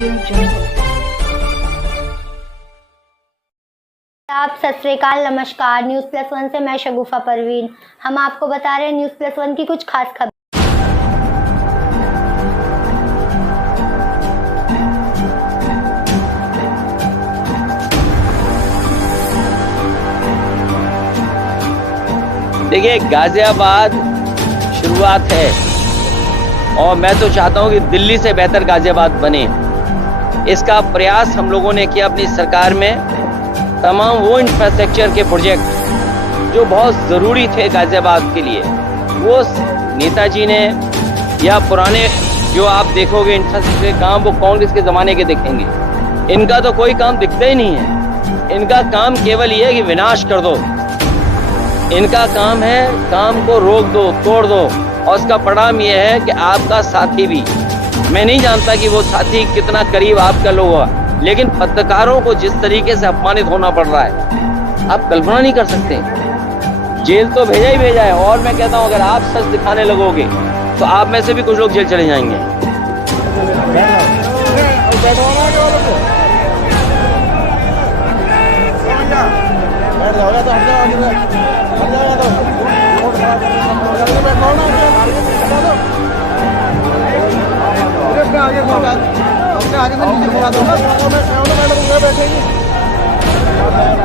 आप सत श्री अकाल, नमस्कार। न्यूज़ प्लस वन से मैं शगुफा परवीन। हम आपको बता रहे हैं न्यूज़ प्लस वन की कुछ खास खबर। देखिए, गाजियाबाद शुरुआत है और मैं तो चाहता हूं कि दिल्ली से बेहतर गाजियाबाद बने। इसका प्रयास हम लोगों ने किया अपनी सरकार में। तमाम वो इंफ्रास्ट्रक्चर के प्रोजेक्ट जो बहुत ज़रूरी थे गाजियाबाद के लिए, वो नेताजी ने या पुराने जो आप देखोगे इंफ्रास्ट्रक्चर के काम, वो कांग्रेस के ज़माने के दिखेंगे। इनका तो कोई काम दिखता ही नहीं है। इनका काम केवल ये है कि विनाश कर दो। इनका काम है काम को रोक दो, तोड़ दो, और उसका परिणाम ये है कि आपका साथी भी, मैं नहीं जानता कि वो साथी कितना करीब आपका लोग हुआ, लेकिन पत्रकारों को जिस तरीके से अपमानित होना पड़ रहा है, आप कल्पना नहीं कर सकते। जेल तो भेजा ही भेजा है, और मैं कहता हूँ अगर आप सच दिखाने लगोगे तो आप में से भी कुछ लोग जेल चले जाएंगे।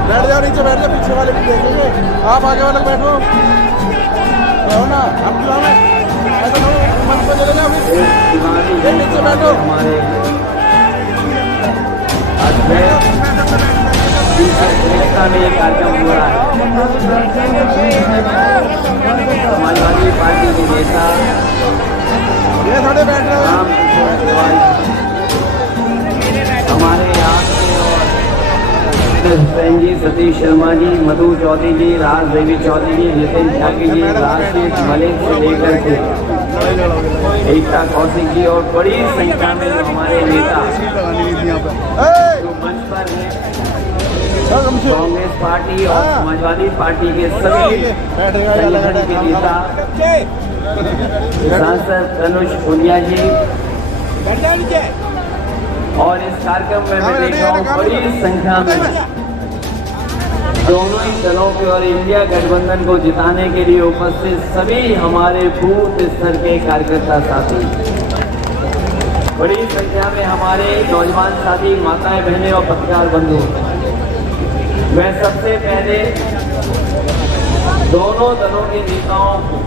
बैठ जाओ, नीचे बैठ जाओ, पीछे वाले भी देखेंगे। आप आगे वाले बैठो, बैठो ना। आप मंच पे चले ना, अभी नीचे बैठो। में कार्यक्रम हो रहा है। समाजवादी पार्टी के नेता बैठ रहे हमारे यहाँ से और हुसैन जी, सतीश शर्मा जी, मधु चौधरी जी, राज देवी चौधरी जी, नितिन ठाकुर जी, राशिद मलिक से लेकर के एकता कौशिक जी और बड़ी संख्या में जो हमारे नेता जो मंच पर हैं, कांग्रेस पार्टी और समाजवादी पार्टी के सभी संगठन के नेता, सांसद तनुष पुनिया जी, और इस कार्यक्रम में मैं देख रहा हूँ बड़ी संख्या में दोनों ही दलों के और इंडिया गठबंधन को जिताने के लिए उपस्थित सभी हमारे बूथ स्तर के कार्यकर्ता साथी, बड़ी संख्या में हमारे नौजवान साथी, माताएं, बहनें और पत्रकार बंधु। मैं सबसे पहले दोनों दलों के नेताओं को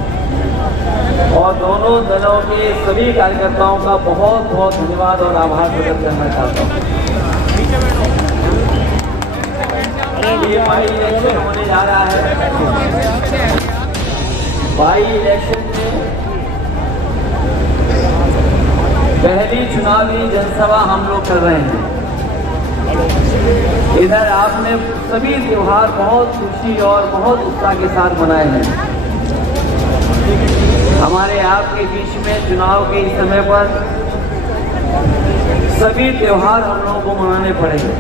और दोनों दलों के सभी कार्यकर्ताओं का बहुत बहुत धन्यवाद और आभार प्रकट करना चाहता हूँ। ये बाई इलेक्शन होने जा रहा है। बाई इलेक्शन में पहली चुनावी जनसभा हम लोग कर रहे हैं। इधर आपने सभी त्योहार बहुत खुशी और बहुत उत्साह के साथ मनाए हैं। हमारे आपके बीच में चुनाव के इस समय पर सभी त्योहार हम लोगों को मनाने पड़ेंगे,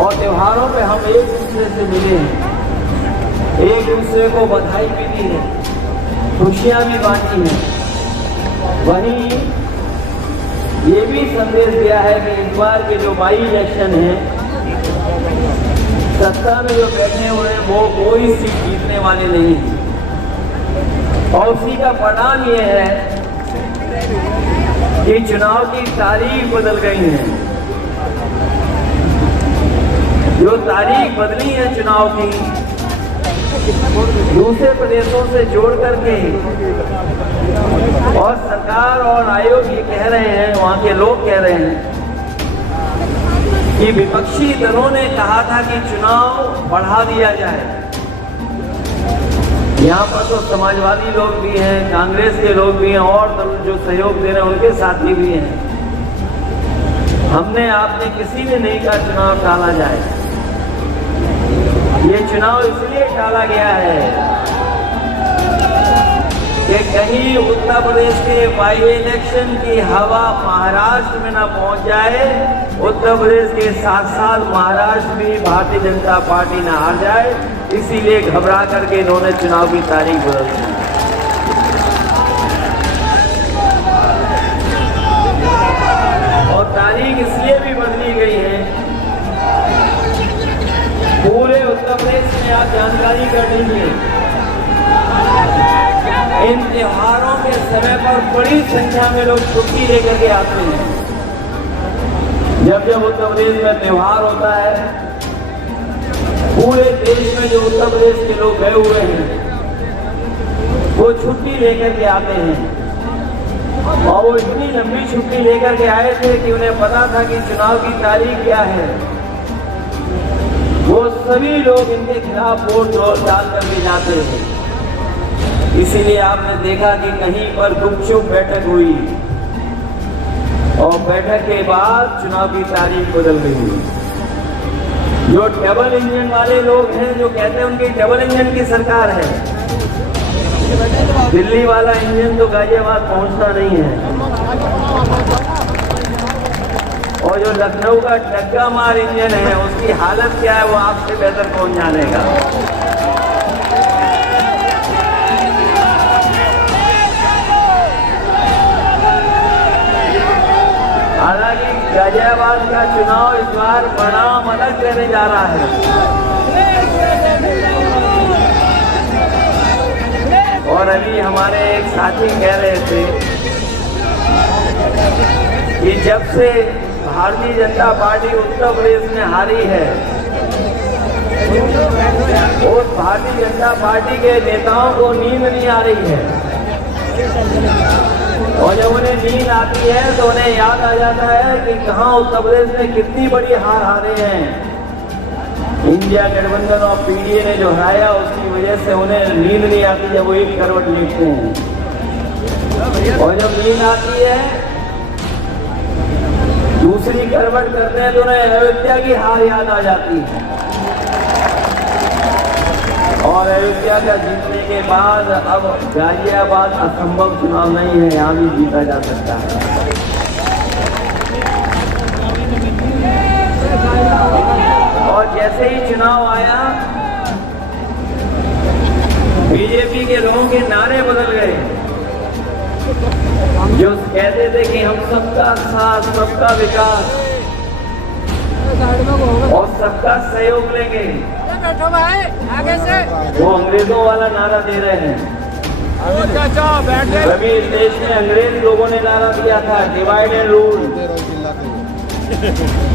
और त्योहारों पे हम एक दूसरे से मिले हैं, एक दूसरे को बधाई भी दी है, खुशियां भी बांटी हैं। वहीं ये भी संदेश दिया है कि इस बार के जो बाई इलेक्शन है, सत्ता में जो बैठे हुए हैं वो कोई सीट जीतने वाले नहीं है, और उसी का परिणाम ये है कि चुनाव की तारीख बदल गई है। जो तारीख बदली है चुनाव की, दूसरे प्रदेशों से जोड़ करके, और सरकार और आयोग ये कह रहे हैं, वहाँ के लोग कह रहे हैं कि विपक्षी दलों ने कहा था कि चुनाव बढ़ा दिया जाए। यहाँ पर तो समाजवादी लोग भी हैं, कांग्रेस के लोग भी हैं, और दल जो सहयोग दे रहे हैं उनके साथी भी हैं। हमने आपने किसी ने नहीं कहा चुनाव टाला जाए। ये चुनाव इसलिए टाला गया है कि कहीं उत्तर प्रदेश के बाई इलेक्शन की हवा महाराष्ट्र में न पहुंच जाए, उत्तर प्रदेश के साथ साथ महाराष्ट्र भी भारतीय जनता पार्टी न हार जाए, इसीलिए घबरा करके इन्होंने चुनाव की तारीख बदल दी। और इन त्योहारों के समय पर बड़ी संख्या में लोग छुट्टी लेकर के आते हैं। जब जब उत्तर प्रदेश में त्योहार होता है, पूरे देश में जो उत्तर प्रदेश के लोग गए हुए हैं वो छुट्टी लेकर के आते हैं। और वो इतनी लंबी छुट्टी लेकर के आए थे कि उन्हें पता था कि चुनाव की तारीख क्या है। वो सभी लोग इनके खिलाफ वोट डाल करके जाते हैं। इसीलिए आपने देखा कि कहीं पर गुपचुप बैठक हुई और बैठक के बाद चुनाव की तारीख बदल गई। जो डबल इंजन वाले लोग हैं, जो कहते हैं उनकी डबल इंजन की सरकार है, दिल्ली वाला इंजन तो गाजियाबाद पहुंचता नहीं है। और जो लखनऊ का डग्गा मार इंजन है, उसकी हालत क्या है वो आपसे बेहतर कौन जानेगा। हालांकि गाजियाबाद का चुनाव इस बार बड़ा अलग रहने जा रहा है। और अभी हमारे एक साथी कह रहे थे कि जब से भारतीय जनता पार्टी उत्तर प्रदेश में हारी है, उस भारतीय जनता पार्टी के नेताओं को नींद नहीं आ रही है। और जब उन्हें नींद आती है तो उन्हें याद आ जाता है कि कहाँ उत्तर प्रदेश में कितनी बड़ी हार हारे हैं। इंडिया गठबंधन और पीडीए ने जो हराया, उसकी वजह से उन्हें नींद नहीं आती जब वो एक करवट लेटते हैं। और जब नींद आती है, दूसरी करवट करते हैं तो उन्हें अयोध्या की हार याद आ जाती है। और अयोध्या का जीतने के बाद अब गाजियाबाद असंभव चुनाव नहीं है, यहाँ भी जीता जा सकता है। और जैसे ही चुनाव आया, बीजेपी के लोगों के नारे बदल गए। जो कहते थे कि हम सबका साथ, सबका विकास और सबका सहयोग लेंगे, आगे से वो अंग्रेजों वाला नारा दे रहे हैं। अभी इस देश में अंग्रेज लोगों ने नारा दिया था, डिवाइड एंड रूल।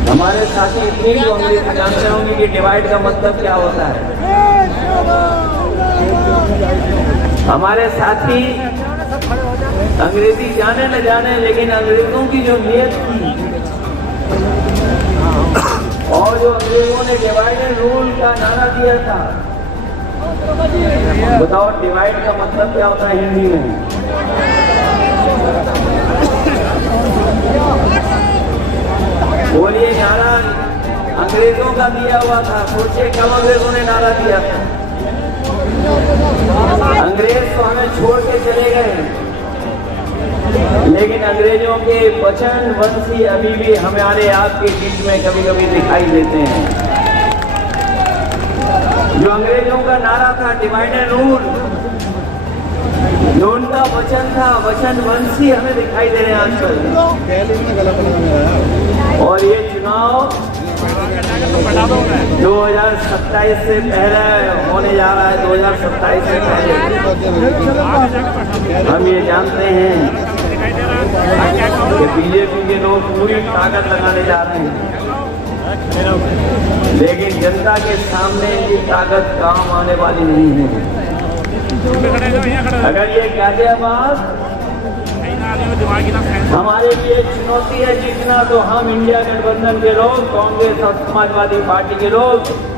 हमारे साथी इतने जो अंग्रेजी जानते होंगे कि डिवाइड का मतलब क्या होता है। हमारे साथी अंग्रेजी जाने न जाने, लेकिन अंग्रेजों की जो नीयत थी और जो अंग्रेजों ने डिवाइड एंड रूल का नारा दिया था, बताओ डिवाइड का मतलब क्या होता है हिंदी में? बोलिए, नारा अंग्रेजों का दिया हुआ था। सोचिए कब अंग्रेजों ने नारा दिया था। अंग्रेज तो हमें छोड़ के चले गए, लेकिन अंग्रेजों के वचन वंशी अभी भी हमारे आपके बीच में कभी कभी दिखाई देते हैं। जो अंग्रेजों का नारा था डिवाइड एंड रूल, जो उनका वचन था, वचन वंशी हमें दिखाई दे रहे हैं आजकल। और ये चुनाव 2027 से पहले होने जा रहा है। 2027 से पहले हम ये जानते हैं कि बीजेपी के लोग पूरी ताकत लगाने जा रहे हैं, लेकिन जनता के सामने ये ताकत काम आने वाली नहीं है। अगर ये गाजियाबाद हमारे लिए चुनौती है जीतना, तो हम इंडिया गठबंधन के लोग, कांग्रेस और समाजवादी पार्टी के लोग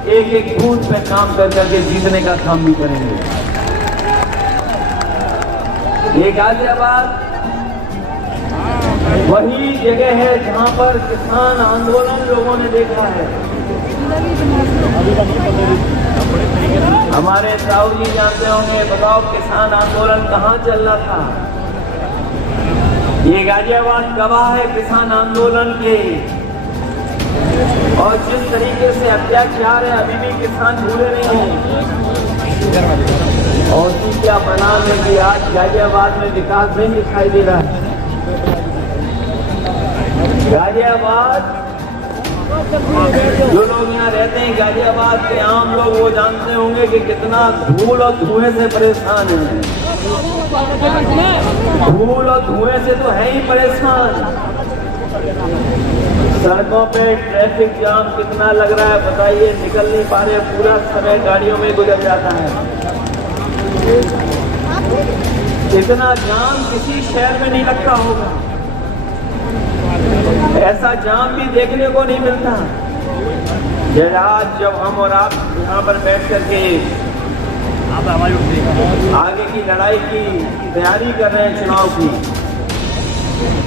एक एक बूथ पे काम कर करके जीतने का काम भी करेंगे। ये गाजियाबाद वही जगह है जहां पर किसान आंदोलन लोगों ने देखा है। हमारे साहू जी जानते होंगे, बताओ किसान आंदोलन कहाँ चल रहा था। ये गाजियाबाद गवाह है किसान आंदोलन के। और जिस तरीके से अत्याचार है, अभी भी किसान भूले नहीं हैं। और क्या बना है कि आज गाजियाबाद में विकास नहीं दिखाई दे रहा है। गाजियाबाद, जो लोग यहाँ रहते हैं गाजियाबाद के आम लोग, वो जानते होंगे कि कितना धूल और धुएं से परेशान हैं। धूल और धुएं से तो है ही परेशान। सड़कों पे ट्रैफिक जाम कितना लग रहा है बताइए, निकल नहीं पा रहे, पूरा समय गाड़ियों में गुजर जाता है। इतना जाम किसी शहर में नहीं लगता होगा, ऐसा जाम भी देखने को नहीं मिलता। आज जब हम और आप यहाँ पर बैठ करके आगे की लड़ाई की तैयारी कर रहे हैं चुनाव की,